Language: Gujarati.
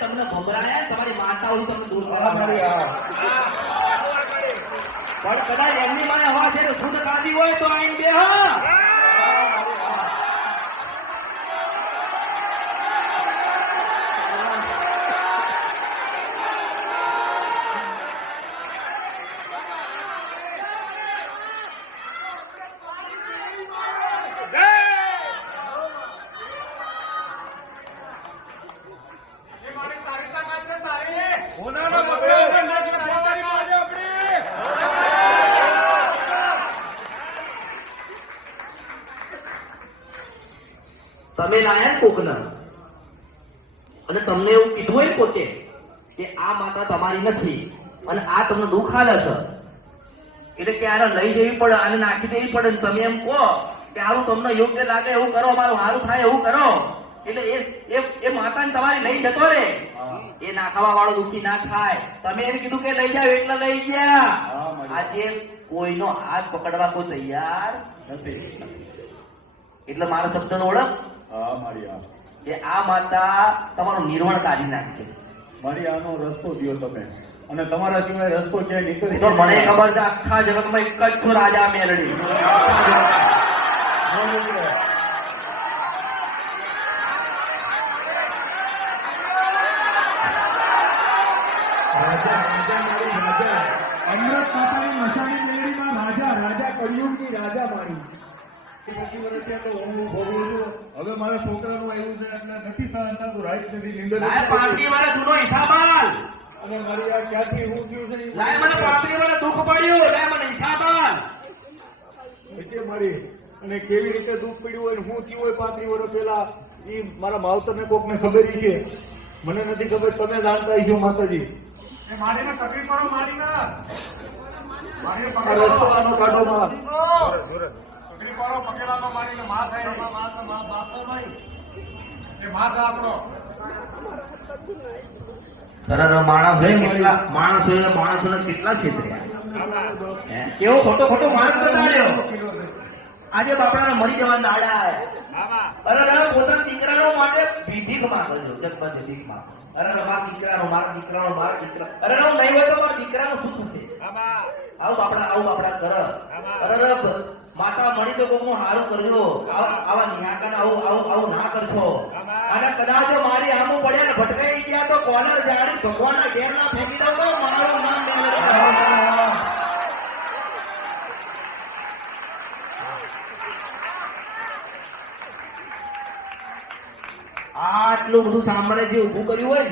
તમને ભમરાયા તમારી માતાઓ તમને દૂર પણ કદાચ એમની માને હવા છે શુદ્ધ કાઢી હોય તો આઈ બે હા તમે લાયા કોકને અને તમને એવું કીધું હોય પોતે કે આ માતા તમારી નથી અને આ તમને દુઃખ આલે છે એટલે કે આને લઈ જવી પડે આને નાખી દેવી પડે તમે એમ કહો કે આવું તમને યોગ્ય લાગે એવું કરો મારું સારું થાય એવું કરો એટલે એ માતાને તમારી લઈ જતો રે એ નાખાવા વાળો દુઃખી ના થાય તમે એમ કીધું કે લઈ જાવ એટલે લઈ ગયા આજે કોઈનો હાથ પકડવા કોઈ તૈયાર નથી એટલે મારા શબ્દનો ઓળખ કે આ માતા તમારું નિર્વાણ કાઢી નાખશે મારી આનો રસ્તો દો તમે અને તમારા સિવાય રસ્તો ક્યાંય નીકળી તો મને ખબર છે આખા જગતમાં એક જ છું રાજા મેલડી અમૃત પાપાની મસાણી મેળવીમાં રાજા કળિયુગની રાજા મારી હવે મારા છોકરાનું એવું છે એટલે નથી સહન થતું રાઈટ નથી પાર્ટી વાળા જૂનો હિસાબ આલ અને મારી આ ક્યાંથી હું થયું છે લાય મને પાર્ટી વાળા દુઃખ પડ્યું લાય મને હિસાબ આલ એટલે મારી અને કેવી રીતે દુઃખ પડ્યું હોય હું થયું હોય 35 વર્ષ પહેલા એ મારા માવતરને કોકને ખબર છે મને નથી ખબર તમે જાણતા છો માતાજી મારીને તકલીફ પડો મારીને રસ્તો આનો કાઢો માં પકેડાનો મારીને માં થાય માણસો કેટલા છેતર્યા કેવો ખોટો માણસ બતાડ્યો આજે બાપડા મરી જવાના દાડા અરે પોતાના દીકરાનો માટે ભીખ માંગે છે જગબંધ ભીખ માંગે અરે મારા દીકરાનો મારા દીકરા અરે નહીં હોય તો મારા દીકરાનું શું થશે આવું બાપડા કર અરે માતા મળી તો કોકનું સારું કરજો આવા નિહાકાને આવું ના કરશો અને કદાચ મારી આમું પડ્યા ને ભટકાઈ ગયા તો કોલર જાણી ભગવાનના ઘેર ના ફેંકી દઉં તો મારું નામ આટલું બધું સાંભળે જે ઉભું કર્યું હોય ને